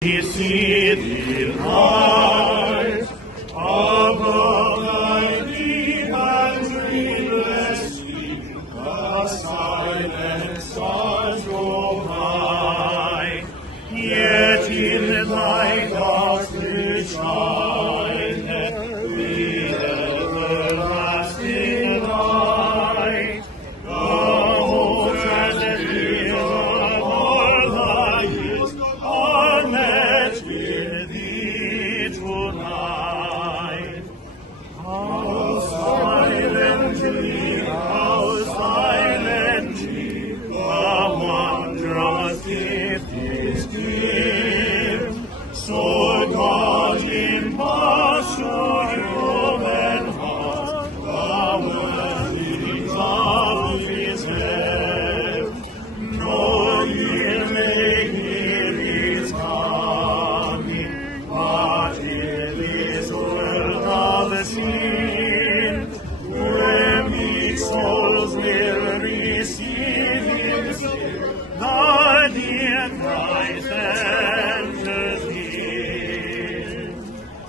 We see the light of thy deep and dreamless sleep, the silent stars go by, yet in thy ghostly shine, the everlasting light, the hope and fear of all thy years are met with thee tonight. How silently, the wondrous gift is given, so God imparts to human heart the workings of his hand. No ear may hear his coming, but in this world of sin, where meek souls will receive